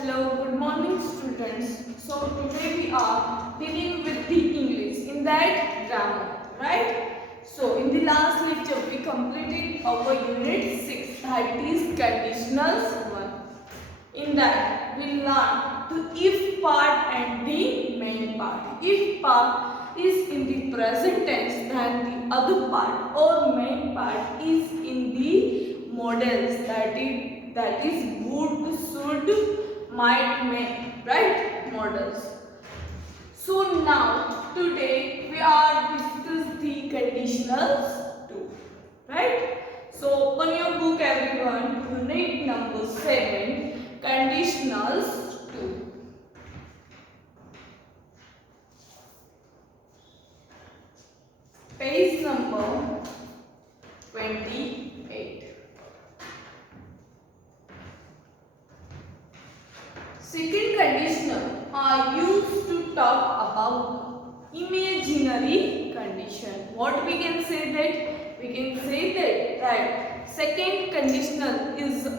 Hello, good morning students. So today we are dealing with the English in that grammar, right? So in the last lecture we completed our unit 6, that is conditionals 1. In that we learned the if part and the main part. If part is in the present tense, then the other part or main part is in the models, that is would, should, might, may, right? Models. So now today we are discuss the conditionals too, right? So open your book everyone, unit number 7, conditionals 2. Page number 28. Second conditional are used to talk about imaginary condition. What we can say that? We can say that second conditional is a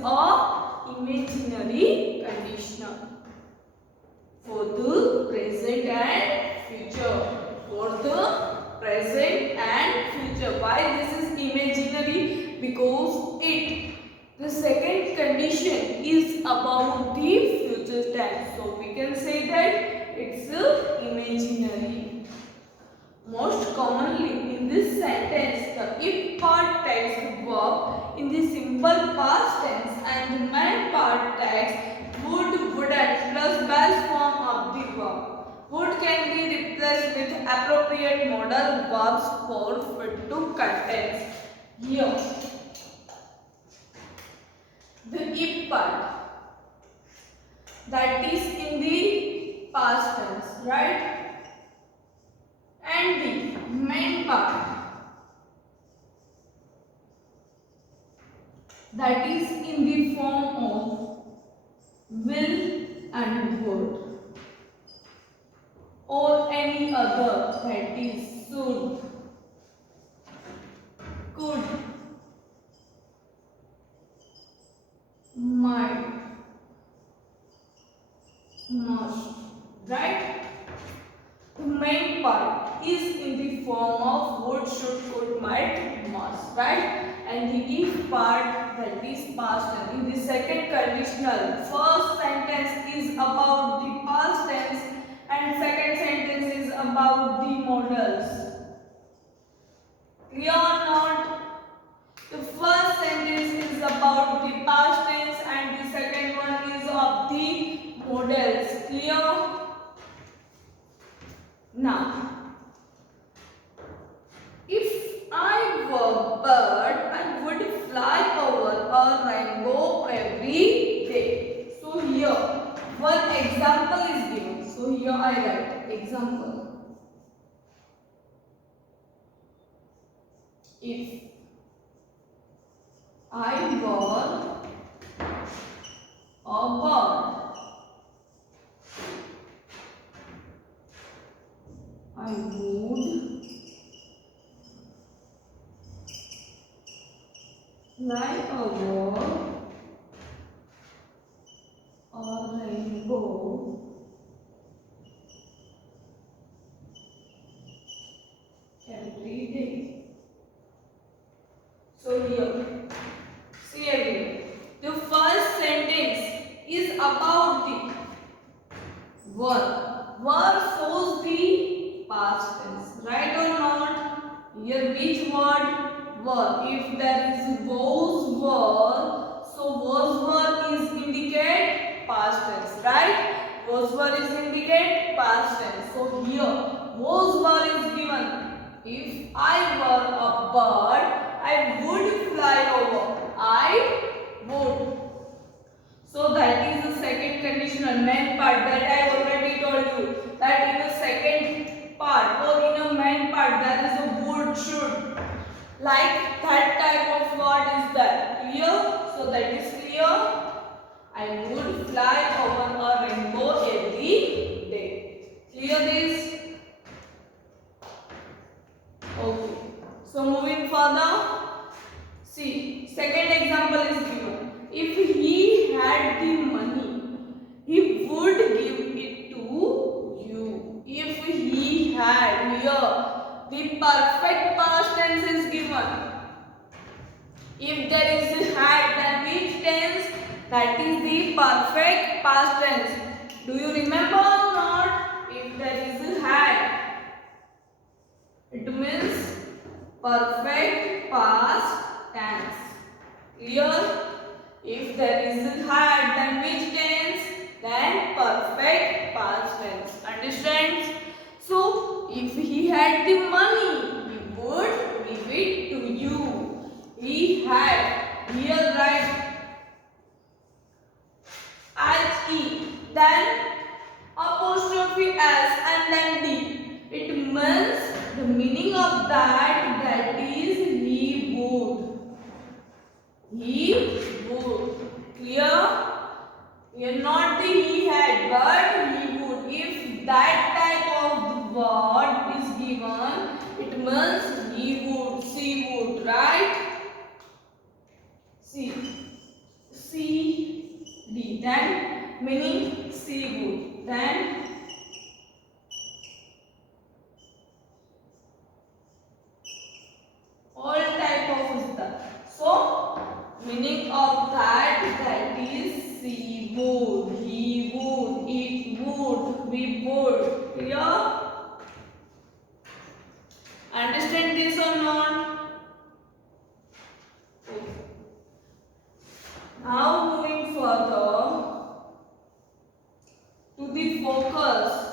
imaginary conditional for the present and future. For the present and future. Why this is imaginary? Because the second condition is about the future tense. So we can say that it's imaginary. Most commonly in this sentence, the if part takes the verb in the simple past tense and the main part takes would, wouldn't plus base form of the verb. Would can be replaced with appropriate modal verbs for fit to context. Here, the if part, that is in the past tense, right? And the main part, that is in the form of will and would, or any other, that is should, could, might, must, right? The main part is in the form of would, should, could, might, must, right? And the if part, that is past tense. In the second conditional, first sentence is about the past tense and second sentence is about the modals. Clear or not? The first sentence is about the past tense and the second one is of the modals. Clear? Now, if I were a bird, I would fly over a rainbow every day. So here, one example is given. So here I write example. If I were a bird, I would fly over a rainbow every day. So here, see again. The first sentence is about the verb. Verb shows the past tense, right or not? Here which word? Verb. If there is was verb, so was verb is indicate past tense, right? Was verb is indicate past tense. So here was verb is given. If I were a bird, I would fly over. I would. So that is the second conditional, main part, that I already told you. That in the second part or in a main part there is a would, should. Like that type of word is there. Clear? So that is clear. I would fly over a rainbow every day. Clear this? Okay. So moving further. See, second example is given. If he had the money, he that is the perfect past tense. Do you remember or not? If there is a had, it means perfect past tense. Clear? If there is a had, then which tense? Then perfect past tense. Understand? So, if he had the money, he would give it to you. He had. Here write H-E, then apostrophe S and then D. It means the meaning of that is he would. He would. Clear? Here not the he had but he would. If that type of the word is given, it means he would, she would, right? C. D. Then meaning she would. Then all type of stuff. So meaning of that is she would, he would, it would, we would. Clear? Understand this or not? Okay. Now moving further to the focus.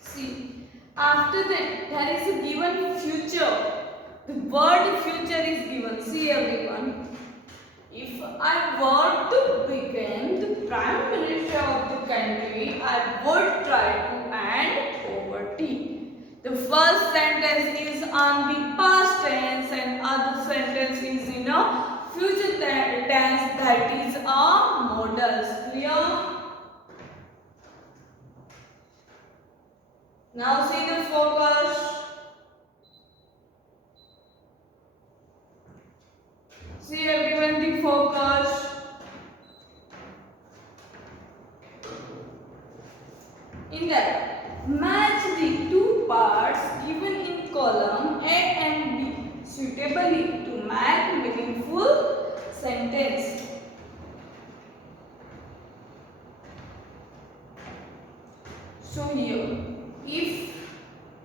See, after that there is a given future. The word future is given. See everyone. If I were to become the Prime Minister of the country, I would try to end poverty. The first sentence is on the past tense and other sentence is in a future tense, that is a modals. Clear? Now see the focus. See everyone the focus. In that, match the two parts given in column A and B suitably to make meaningful sentence. So here, if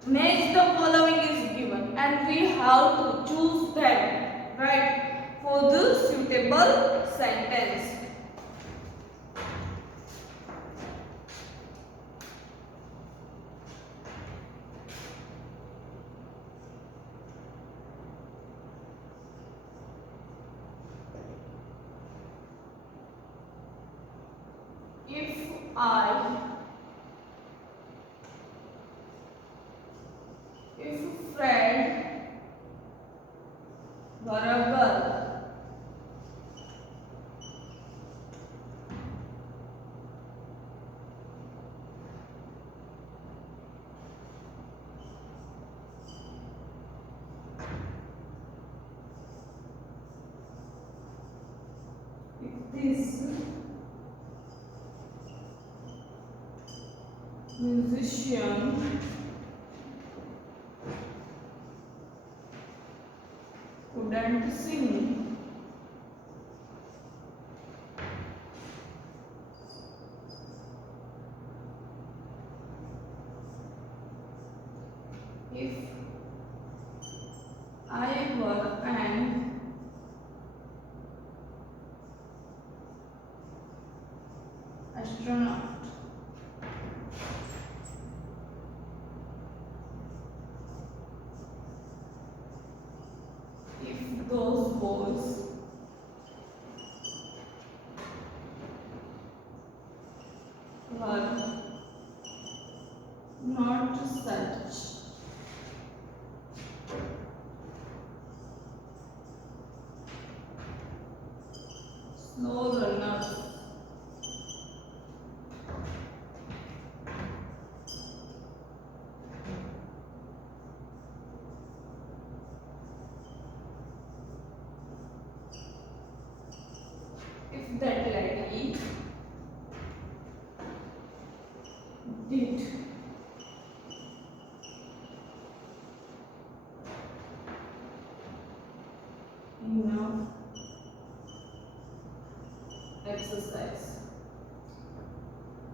match the following is given and we have to choose them, right, for the suitable sentence. If Fred were a girl, if this musician couldn't sing, if I were an astronaut, if those boys were not such slow runners. If that lady did enough exercise.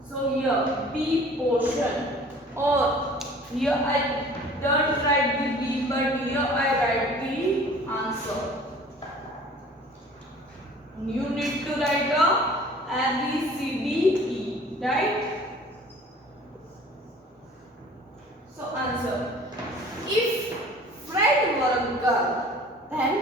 So here B portion, or here I don't write the B, but here I write the answer. You need to write a B, C, D, E, right? So answer. If Fred were a girl, then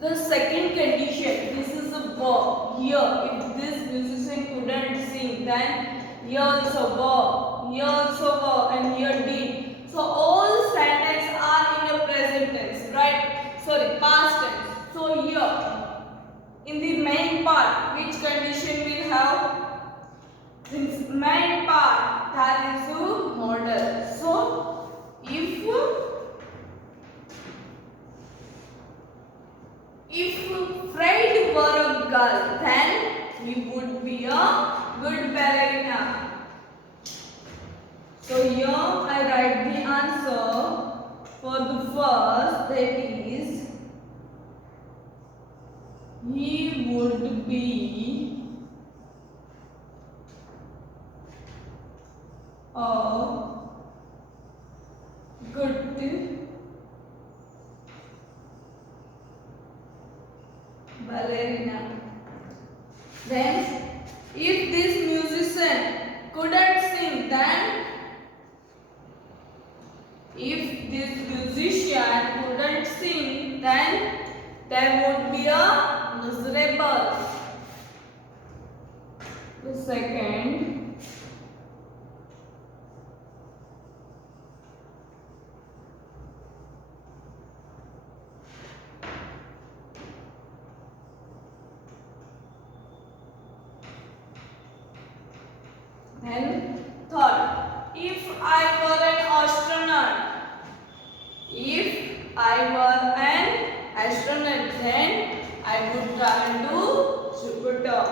the second condition, this is a verb. Here, if this musician couldn't sing, then here also verb, here also verb, and here did. So all sentences are in a present tense, right? Sorry, past tense. So here, in the main part, which condition will have? In main part, that is a model. So if Fred were a girl, then he would be a good ballerina. So here I write the answer for the first, that is, he would be a good ballerina. Then, if this musician couldn't sing, then if this musician couldn't sing, then there would be a miserable. The second, then third, if I were an astronaut, then I would travel to Jupiter.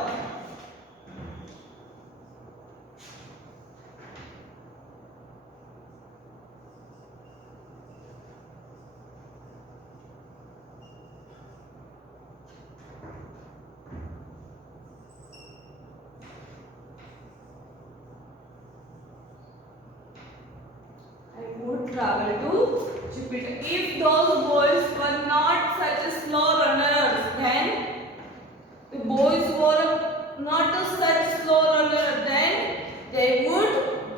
Would travel to Jupiter. If those boys were not such a slow runners, then the boys were not a such slow runner, then they would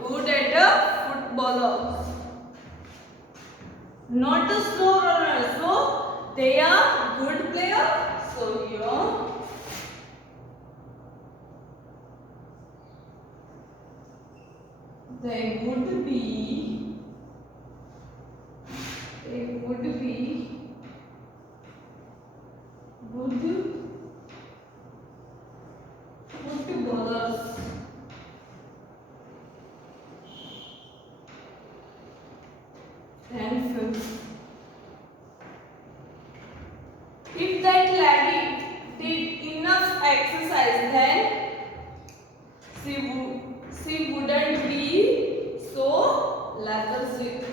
good at a footballer. Not a slow runner, so they are good player. So here they would be good footballers. And fifth, if that lady did enough exercise, then she wouldn't be so lethargic.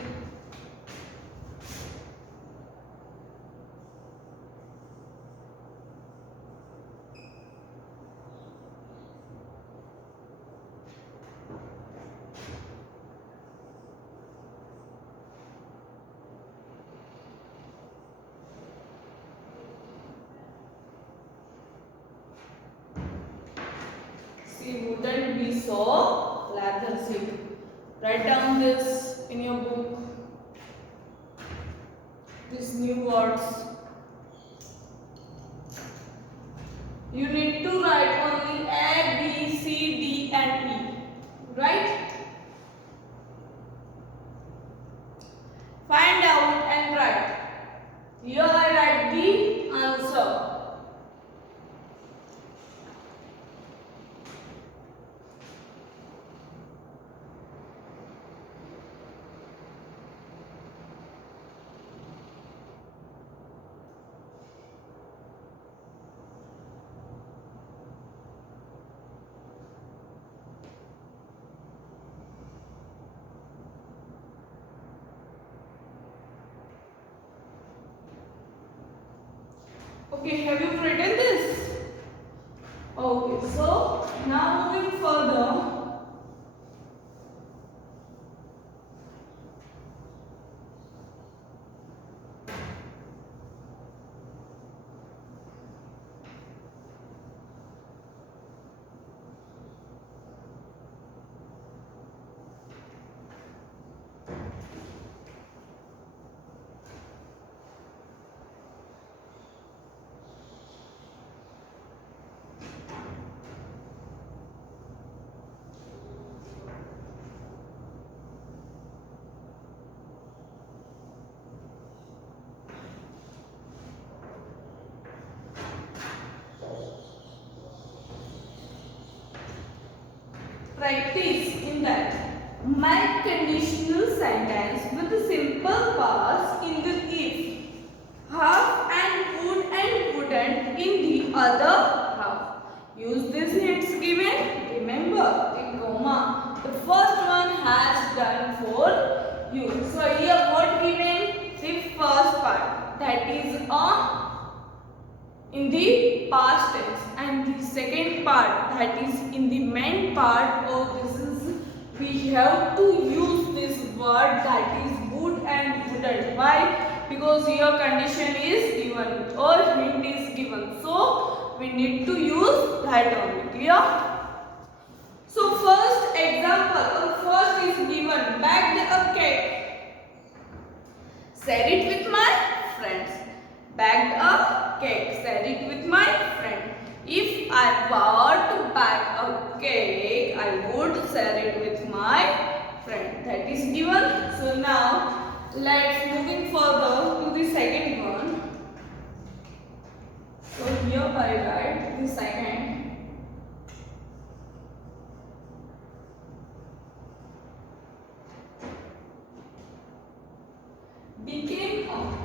She wouldn't be so lethargic. Write down this in your book. These new words. You need to write only A, B, C, D and E. Right? Find out and write. Here I write the answer. Okay, have you written this? Okay, so now moving further. Practice in that. Make conditional sentence with a simple past in the if. Half and would and wouldn't in the other half. Use these hints given. Remember the comma. The first one has done for you. So here what given? The first part, that is in the past tense, and the second part, that is in the main part. This is, we have to use this word, that is would and wouldn't. Why? Because your condition is given or hint is given, so we need to use that only. Clear? So first example, first is given, baked a cake. Said it with my friends. Baked a cake. Said it with my friend. If I were to bake a cake, I would share it with my friend. That is given. So now let's moving further to the second one. So here I write the second. Became a.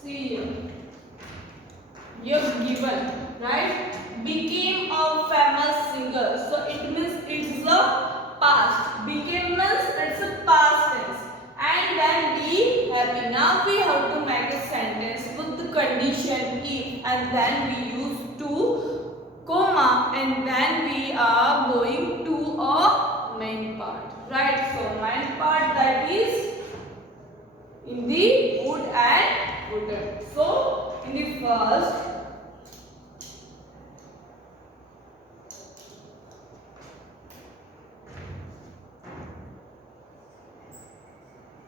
See here. You've given, right? Became a famous singer. So it means it's a past. Became means it's a past tense. And then be happy. Now we have to make a sentence with the condition if, and then we use to, comma, and then we are going to a main part. Right? So main part, that is the wood and wooden. So in the first,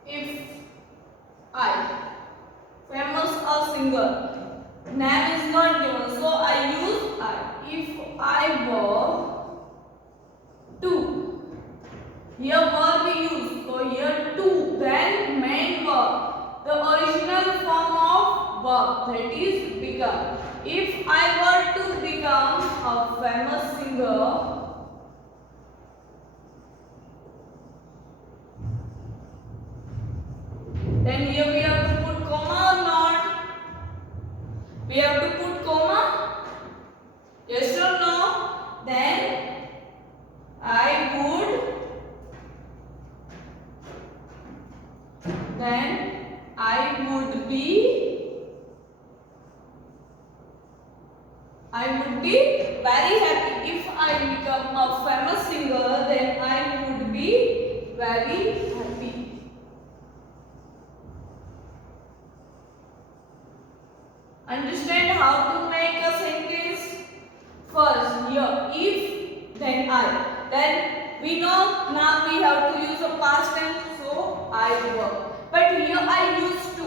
if I, famous or singer, name is not given, so I use I. If I were to, here verb we use, so here to, then main verb, the original form of verb, that is become. If I were to become a famous singer, then here we have to put comma or not? We have to put comma? Yes or no? Then I would be very happy. If I become a famous singer, then I would be very happy. Understand how to make a sentence? First, here, if, then I. Then we know now we have to use a past tense, so I were. But here I use to.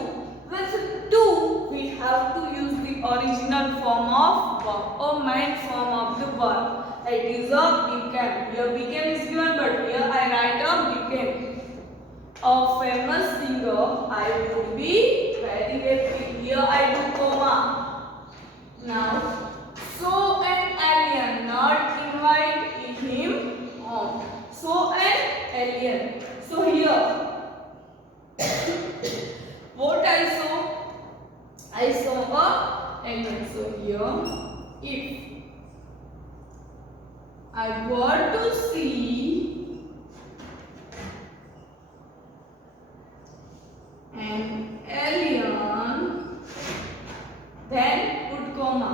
With to, we have to use the original form of verb or main form of the verb. That is a became. Here became is given, but here I write a became. A famous singer, I would be very happy. Here I do comma. Now, so an alien, not invite him home. So an alien. So here, what I saw? I saw a alien. So here, if I were to see an alien, then put comma.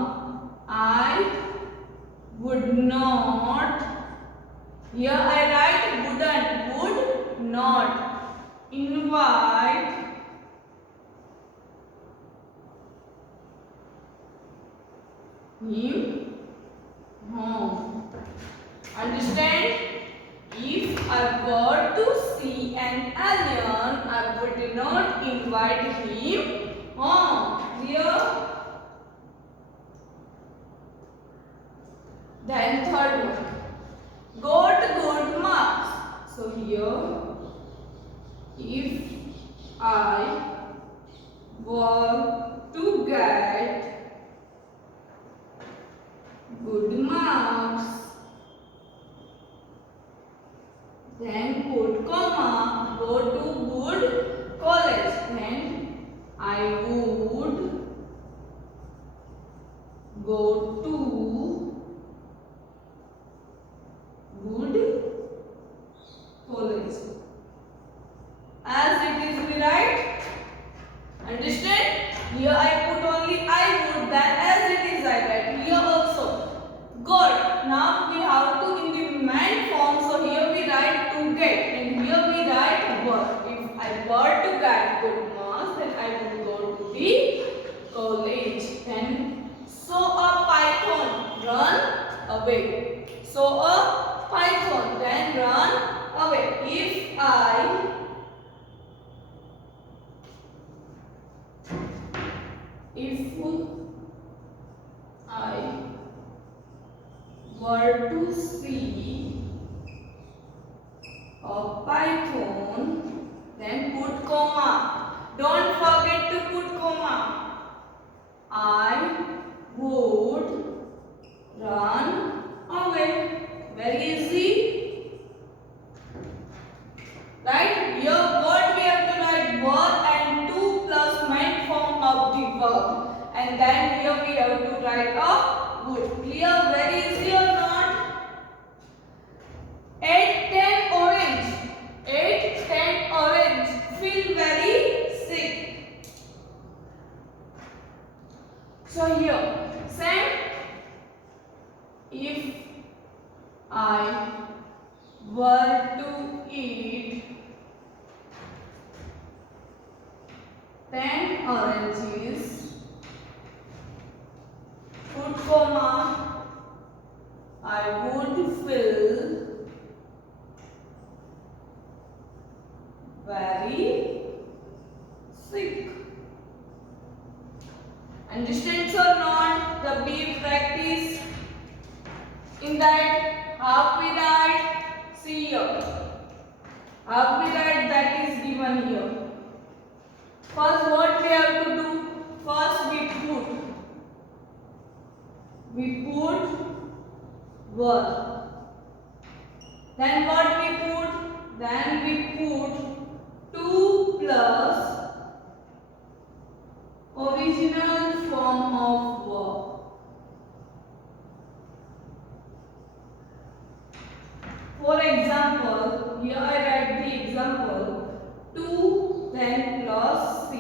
I would not. Here I write wouldn't. Would not invite him home. Understand? If I were to see an alien, I would not invite him home. Here. Then third one. Got good marks. So here, if I were to get good marks, then put comma, go to good college, then I would go to good college. As it is we write. Understand? Here I put only I would, then as it is I write. Here also. Got. Now we have to in the main form, so here we write to get and here we write were. If I were to get good marks, then I would go to the college. Then so a python run away. So a python then run away. If I were to see a python, then put comma. Don't forget to put comma. I would run away. Very easy. Right? Here what we have to write verb and to plus main form of the verb. And then here we have to write a would. Clear? Very easy or not? 8, 10 orange. 8, 10 orange. Feel very sick. So here, same. If I were to eat oranges. Put comma. I would feel very sick. Understands or not? The B practice. In that half we write, see here. Half we write that is given here. First what we have to do? First we put 1. Then what we put? Then we put 2 plus original form of verb. For example, here I write the example 2 then plus C,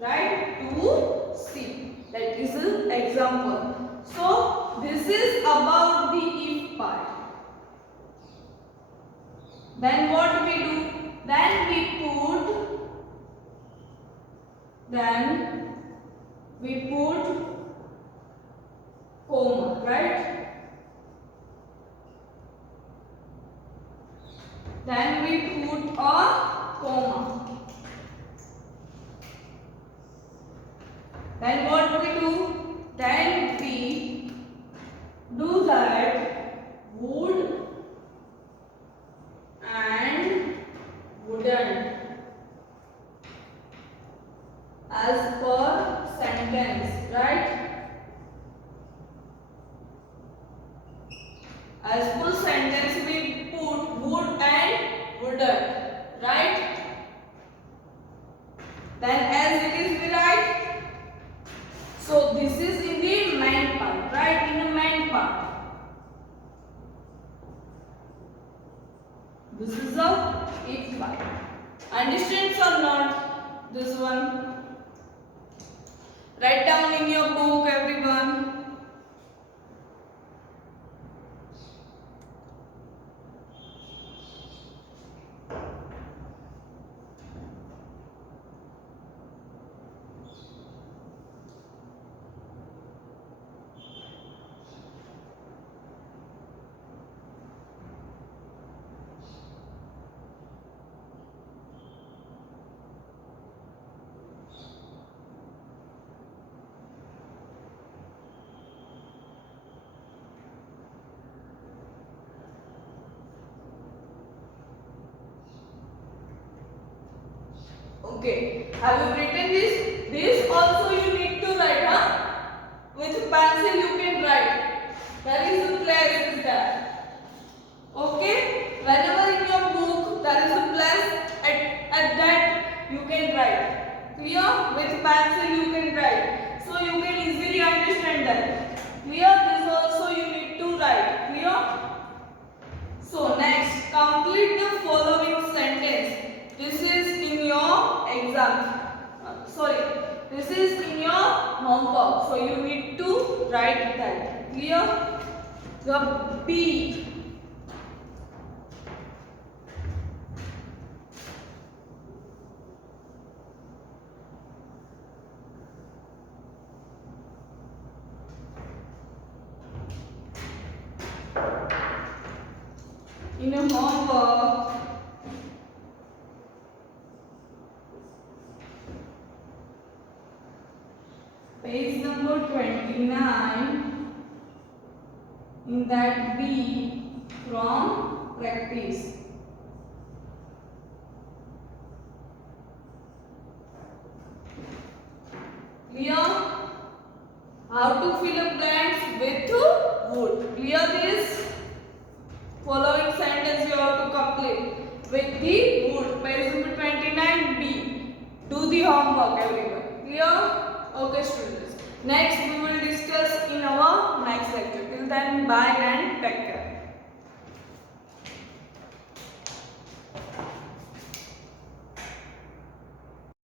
right? 2C. That is an example. So this is about the if part. Then what we do? Then we put comma, right? Then we put a comma. Then what we do? Then we do that would and wouldn't as per sentence, right? As per sentence we put would and wouldn't, right? Then as it is we write. So this is in the main part, right? In the main part. This is a if part. Understands or not? This one. Write down in your book, everyone. Okay, have you written this? This also you need to write, huh? With pencil you can write. There is a place is there. Okay, whenever in your book there is a place at that you can write. Clear? With pencil you can write. So you can easily understand that. Clear? This also you need to write. Clear? So next, complete the following sentence. This is in your exam. This is in your homework. So you need to write that. Clear? The B. In your homework. Page number 29, in that B from practice. Clear? How to fill up blanks with would. Clear this? Following sentence you have to complete with the would. Page number 29 B. Do the homework, everyone. Clear? Okay, students. Next we will discuss in our next lecture. Till then, bye and take care.